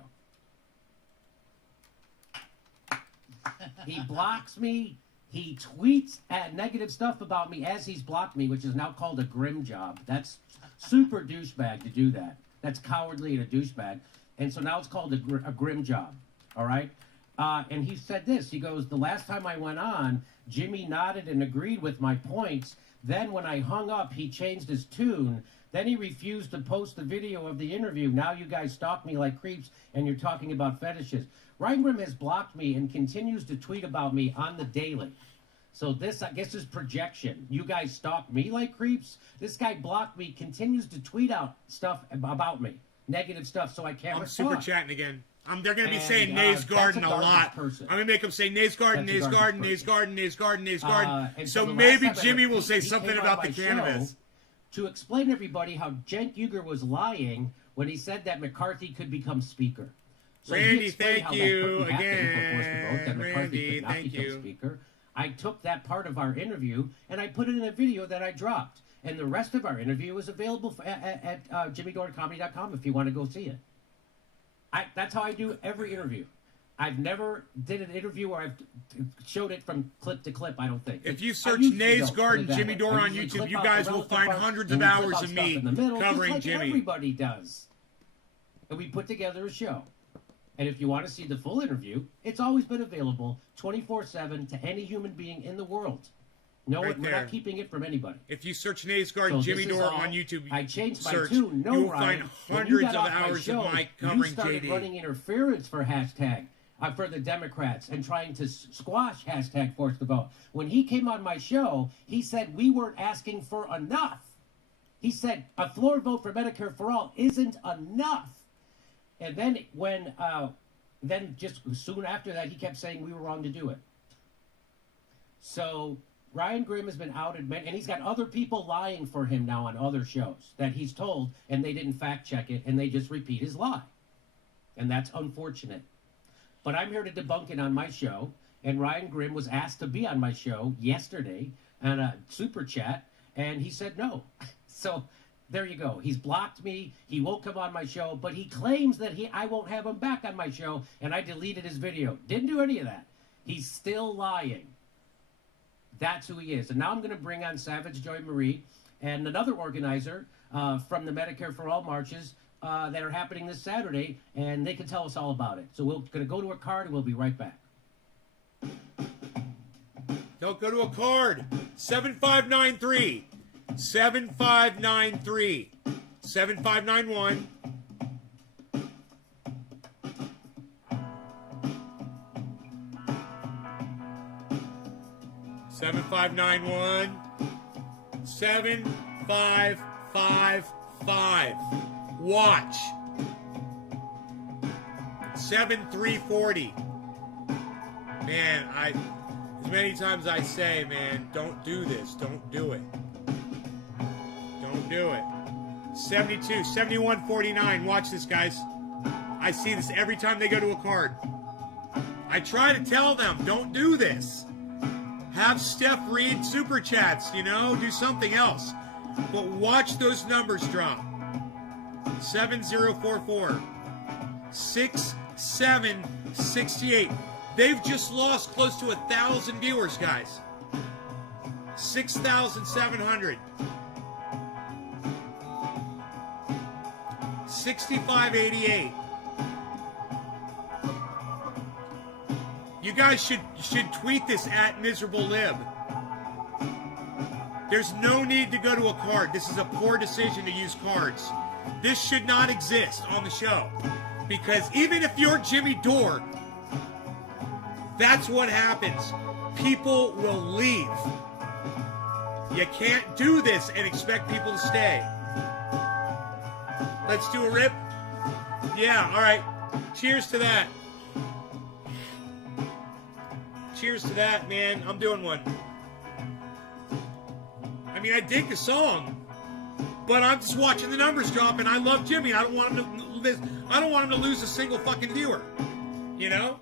He blocks me. He tweets at negative stuff about me as he's blocked me, which is now called a Grimm job. That's super douchebag to do that. That's cowardly and a douchebag. And so now it's called a Grimm job. All right? And he said this. He goes, the last time I went on, Jimmy nodded and agreed with my points. Then when I hung up, he changed his tune. Then he refused to post the video of the interview. Now you guys stalk me like creeps, and you're talking about fetishes. Ryan Grimm has blocked me and continues to tweet about me on the daily. So this, I guess, is projection. You guys stalk me like creeps. This guy blocked me, continues to tweet out stuff about me, negative stuff, so I can't I'm respond. super chatting again. They're going to be And, saying that's Nays Garden a a garbage lot. person. I'm going to make them say Nays Garden, That's a Nays garbage Garden, person. Nays Garden, Nays Garden, Nays Garden. And So the last maybe time I Jimmy heard- will say he something came on about the my cannabis. show to explain to everybody how Cenk Uygur was lying when he said that McCarthy could become speaker. So he Randy, explained thank how that you couldn't happen again. before forced vote, that McCarthy Randy, could not thank become you. speaker. I took that part of our interview and I put it in a video that I dropped. And the rest of our interview is available at JimmyDornComedy.com if you want to go see it. That's how I do every interview. I've never did an interview where I've showed it from clip to clip, I don't think. If you I search usually Nays don't put Garden it that Jimmy way. Dore I on usually YouTube, clip you out guys the will relevant find parts hundreds and of we clip hours out of stuff me in the middle, covering just like Jimmy. everybody does. And we put together a show. And if you want to see the full interview, it's always been available 24/7 to any human being in the world. No, Right we're there. not keeping it from anybody. If you search Nays Garden So Jimmy this is Dore all- on YouTube, I changed my search, tune. No, you will Ryan, find when you hundreds got of off my hours show, of Mike you covering started JD. running interference for hashtag for the Democrats and trying to squash hashtag force the vote. When he came on my show, he said we weren't asking for enough. He said a floor vote for Medicare for all isn't enough. And then then just soon after that, he kept saying we were wrong to do it. So Ryan Grimm has been outed, and he's got other people lying for him now on other shows that he's told, and they didn't fact check it, and they just repeat his lie. And that's unfortunate. But I'm here to debunk it on my show, and Ryan Grimm was asked to be on my show yesterday on a super chat, and he said no. So there you go. He's blocked me. He won't come on my show, but he claims that I won't have him back on my show, and I deleted his video. Didn't do any of that. He's still lying. That's who he is. And now I'm going to bring on Savage Joy Marie and another organizer from the Medicare for All marches that are happening this Saturday, and they can tell us all about it. So we're going to go to a card, and we'll be right back. Don't go to a card. 7593. 7593. 7591. Seven five nine one 7555. Watch. 7340. Man, as many times I say, man, don't do this. Don't do it. Don't do it. 72, 7149. Watch this, guys. I see this every time they go to a card. I try to tell them, don't do this. Have Steph read super chats, do something else. But watch those numbers drop. 7044. 6768. They've just lost close to 1,000 viewers, guys. 6,700. 6588. You guys should tweet this at Miserable Lib. There's no need to go to a card. This is a poor decision to use cards. This should not exist on the show. Because even if you're Jimmy Dore, that's what happens. People will leave. You can't do this and expect people to stay. Let's do a rip. Yeah, all right. Cheers to that. Cheers to that, man. I'm doing one. I mean, I dig the song, but I'm just watching the numbers drop, and I love Jimmy. I don't want him to lose a single fucking viewer. You know?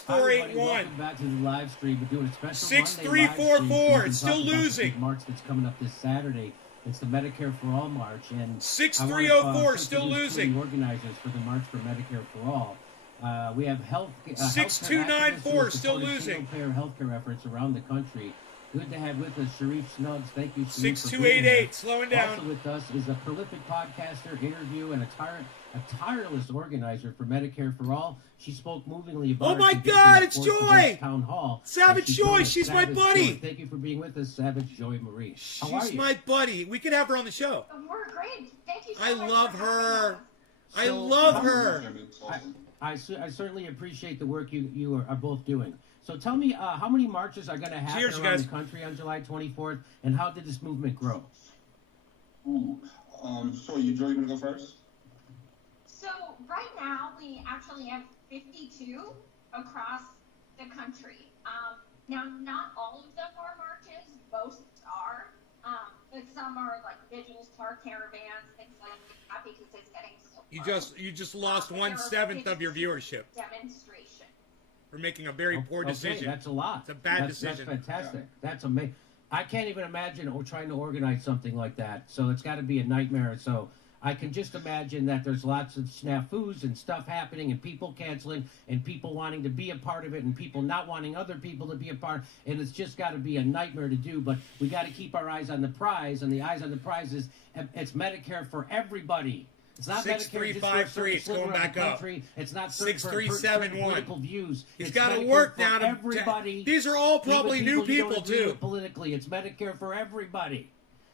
Everybody, 6481. welcome back to the live stream. We're doing a special 6344. Monday live stream. It's still Talking about the losing. big march that's coming up this Saturday. It's the Medicare for All March, and 6304, I wanna, still introduce losing. The organizers for the March for Medicare for All. We have 6294, still losing. Single-payer healthcare efforts around the country. Good to have with us Sharif Snuggs. Thank you, Sharif, for being 6288, here. slowing down. Also with us is a prolific podcaster, interview, and a tireless organizer for Medicare for All. She spoke movingly about. Oh my her God, it's condition at Joy! Town Hall. Savage And Joy, joined she's my Savage buddy. Joy. Thank you for being with us, Savage Joy Marie. How are She's you? my buddy. We could have her on the show. We're great. Thank you so I much love for having her. us. I So, love her. I certainly appreciate the work you are both doing. So tell me, how many marches are going to happen Cheers, around guys. the country on July 24th, and how did this movement grow? Ooh, sure, you Joe, you wanna go first? So right now we actually have 52 across the country. Now not all of them are marches, most are, but some are like vigils, car caravans, things like that because it's getting so close. You just lost There are 1/7 of your 52 viewership Demonstration. for making a very poor decision. Okay, that's a lot. It's a bad decision. That's fantastic. That's amazing. I can't even imagine trying to organize something like that. So it's got to be a nightmare. So I can just imagine that there's lots of snafus and stuff happening and people canceling and people wanting to be a part of it and people not wanting other people to be a part. And it's just got to be a nightmare to do. But we got to keep our eyes on the prize. And the eyes on the prize is it's Medicare for everybody. It's not Medicare just for a 6353, certain it's going sliver of the back up. country. It's not certain for 6371. political views. He's It's got to Medicare work for now to everybody. These are all Even probably new you don't people agree too. with politically, it's Medicare for everybody,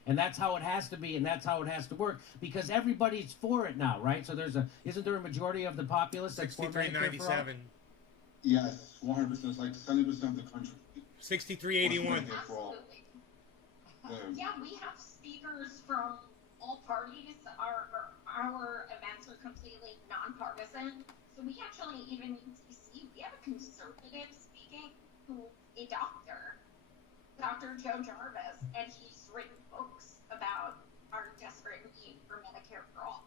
and that's how it has to be, and that's how it has to work because everybody's for it now, right? So isn't there a majority of the populace that's for Medicare for all? 6397, Yes, 100%. It's like 70% of the country. 6381. Medicare for all. Yeah, we have speakers from all parties. Our events are completely nonpartisan. So we actually, even in DC, we have a conservative speaking who's a doctor, Dr. Joe Jarvis, and he's written books about our desperate need for Medicare for all.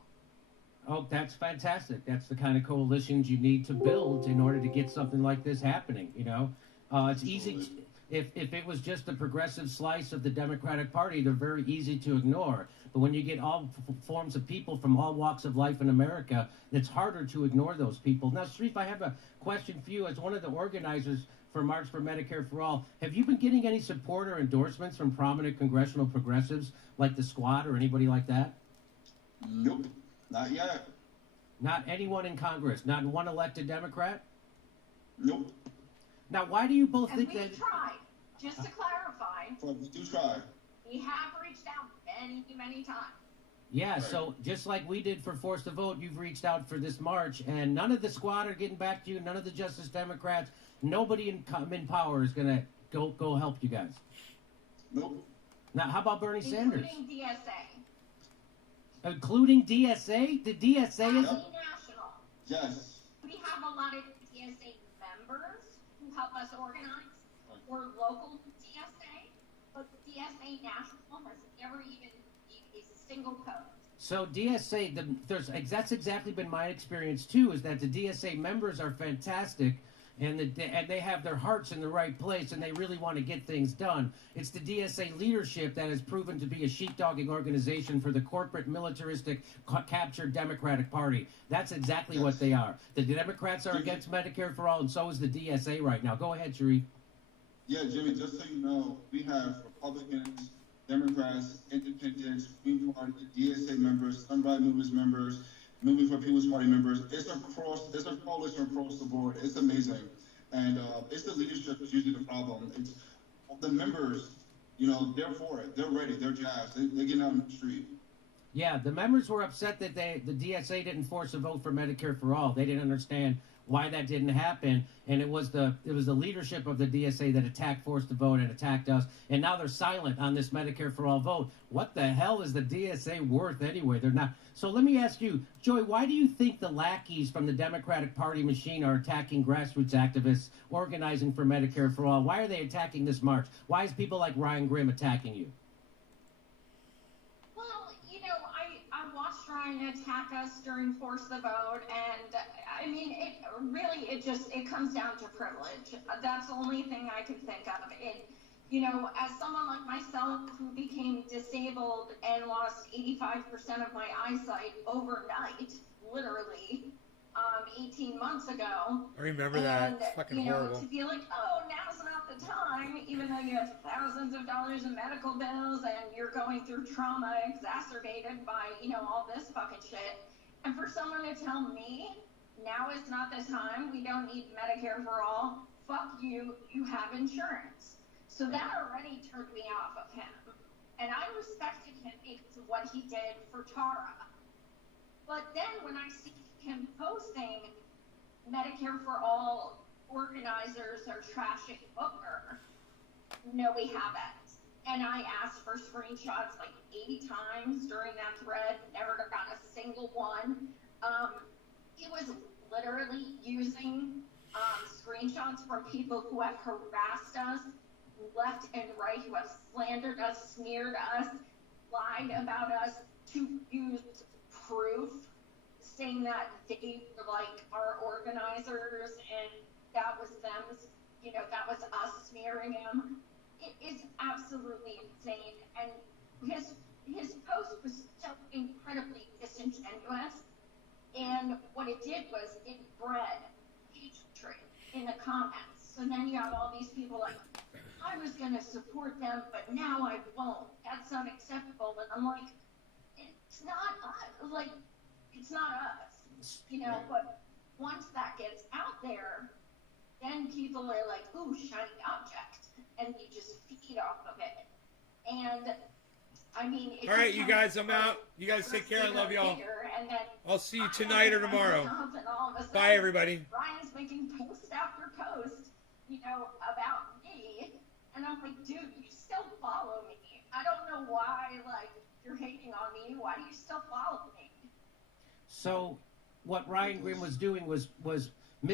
Oh, that's fantastic. That's the kind of coalitions you need to build in order to get something like this happening. You know, it's easy. If it was just a progressive slice of the Democratic Party, they're very easy to ignore. But when you get all forms of people from all walks of life in America, it's harder to ignore those people. Now, Sharif, I have a question for you as one of the organizers for March for Medicare for All. Have you been getting any support or endorsements from prominent congressional progressives like the Squad or anybody like that? Nope, not yet. Not anyone in Congress? Not one elected Democrat? Nope. Now, why do you both And think we've that? tried, just to clarify, But we do try. we have reached out many, many times. Yeah, Right. so just like we did for Force the Vote, you've reached out for this march, and none of the Squad are getting back to you. None of the Justice Democrats. Nobody in power is gonna go help you guys. Nope. Now, how about Bernie Sanders? Including DSA. Including DSA? The DSA is. National. Yes. We have a lot of DSA members who help us organize. We're local DSA, but DSA National has never even used a single code. So DSA, that's exactly been my experience too. Is that the DSA members are fantastic, and they have their hearts in the right place, and they really want to get things done. It's the DSA leadership that has proven to be a sheepdogging organization for the corporate, militaristic, captured Democratic Party. That's exactly what they are. The Democrats are against Medicare for all, and so is the DSA right now. Go ahead, Sharif. Yeah, Jimmy, just so you know, we have Republicans, Democrats, Independents, Green Party, DSA members, Sunbright Movers members, Moving for People's Party members. It's a coalition across the board. It's amazing. And it's the leadership that's usually the problem. It's the members, you know, they're for it. They're ready. They're jazzed. They're getting out in the street. Yeah, the members were upset that the DSA didn't force a vote for Medicare for all. They didn't understand why that didn't happen, and it was the leadership of the DSA that attacked, forced the vote, and attacked us. And now they're silent on this Medicare for all vote. What the hell is the DSA worth anyway? They're not. So let me ask you, Joy, why do you think the lackeys from the Democratic Party machine are attacking grassroots activists organizing for Medicare for all? Why are they attacking this march? Why is people like Ryan Grimm attacking you? Well, you know, I watched Ryan attack us during Force the Vote, and I mean, it comes down to privilege. That's the only thing I can think of. You know, as someone like myself who became disabled and lost 85% of my eyesight overnight, literally, 18 months ago. I remember that. It's fucking you know, horrible. to be like, oh, now's not the time, even though you have thousands of dollars in medical bills and you're going through trauma exacerbated by, you know, all this fucking shit. And for someone to tell me, now is not the time, we don't need Medicare for all, fuck you, you have insurance. So that already turned me off of him. And I respected him because of what he did for Tara. But then when I see him posting Medicare for All organizers are trashing Booker. No, we haven't. And I asked for screenshots like 80 times during that thread, never got a single one. It was literally using screenshots from people who have harassed us left and right, who have slandered us, smeared us, lied about us, to use proof, saying that they were like our organizers and that was them, you know, that was us smearing him. It is absolutely insane. And his post was so incredibly disingenuous. And what it did was it bred hatred in the comments. So then you have all these people like, I was going to support them, but now I won't. That's unacceptable. And I'm like, it's not us. Like, it's not us. You know, but once that gets out there, then people are like, ooh, shiny object. And you just feed off of it. And I mean, All right, you guys, I'm out. You guys take care. I love y'all. I'll see you tonight or tomorrow. Bye, everybody. Ryan's making post after post, you know, about me. And I'm like, dude, you still follow me. I don't know why, like, you're hating on me. Why do you still follow me? So what Ryan Grimm was doing was